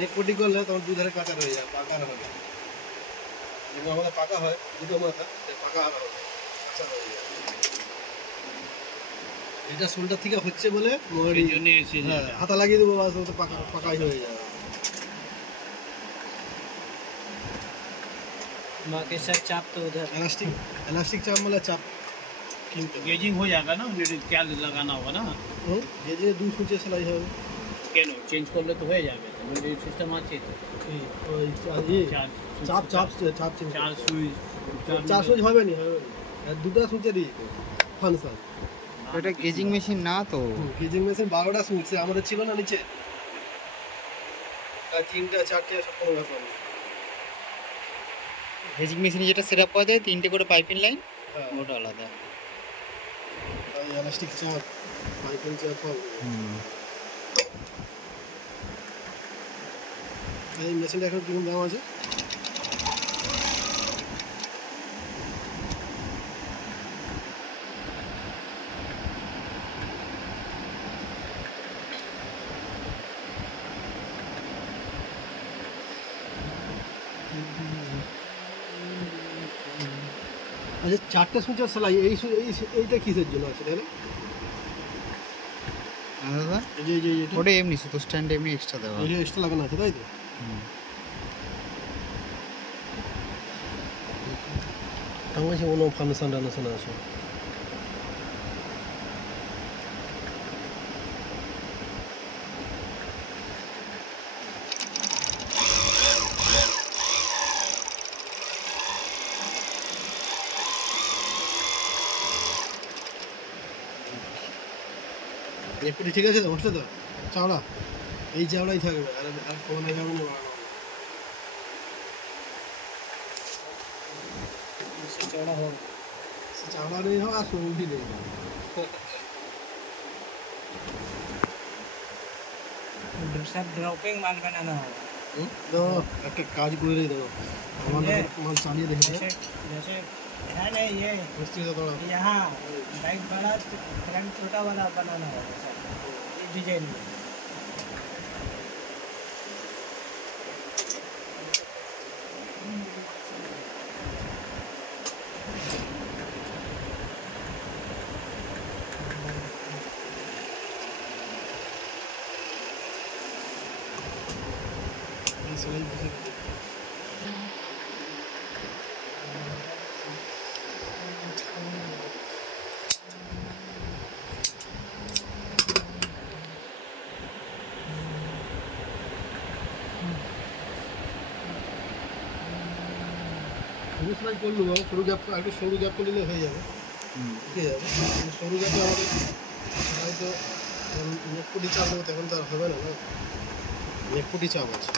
নেকপটি করলে তখন দুই ধারে কাঁচা রয়ে যায়, পাকা হবে। যেমন আমাদের পাকা হয় দুটো মাথা, পাকা হবে, কাঁচা হয়ে যায়। এটা শোলটা থেকে হচ্ছে বলে হাতা লাগিয়ে দেবো, পাকাই হয়ে যাবে। बाकी सब चाप तो उधर इलास्टिक चाप मतलब चाप गेजिंग हो जाएगा ना, क्या लगाना होगा ना, गेजिंग 2 सूचे सिलाई है কেন চেঞ্জ করলে তো হয়ে যাবে, তোমাদের সিস্টেম আছে তো। ওই চাপ চাপ চাপ চেঞ্জ 4 সুইচ 4 সুইচ হবে না, দুটো সুইচে দিয়ে ফাংশন। এটা গেজিং মেশিন না তো, গেজিং মেশিন 12টা সুইচ আমাদের ছিল না নিচে, আর 3টা 4টে সব কোনো ব্যাপার না। গেজিং মেশিনে যেটা সেটআপ করা যায় 3টে করে পাইপিং লাইন, ওটা আলাদা। আর ইলাস্টিক চাপ পাইপিং চাপ হবে। এই মেশিনটা এখন কিরকম দাম আছে? আচ্ছা, 4টে সুইচের সেলাই, এইটা কিসের জন্য আছে তাহলে? দাদা ওটা এমনি শুধু স্ট্যান্ড এমনি এক্সট্রা দেওয়া, এটা এক্সট্রা লাগানো আছে তাই তো? আমার কাছে কোনো ফাংশন টাংশন আছে। নেকপটি ঠিক আছে তো, উঠলে তো চাওড়া, এই চাওড়াই থাকবে, আর কমানো যাবে না, चौड़ा हो, चावड़ा नहीं हो और सोल भी नहीं हो। सब ड्रॉपिंग माल बनाना होगा। तो एक काज कर रही दो, हमारे माल चालिए देखते हैं। जैसे है ना ये मिस्त्री का थोड़ा यहाँ लाइट बड़ा फ्रंट छोटा वाला बनाना होगा सब, ये डिजाइन में। सिलाई बुझे শুরু সেলাই করলো, সরু গ্যাপ আগে সরু গ্যাপ করে নিলে হয়ে যাবে, ঠিক আছে? সরু গ্যাপে আমাদের হয়তো নেকপটি চাপ দেবো, তখন তো আর হবে না, না নেকপটি চাপ আছে।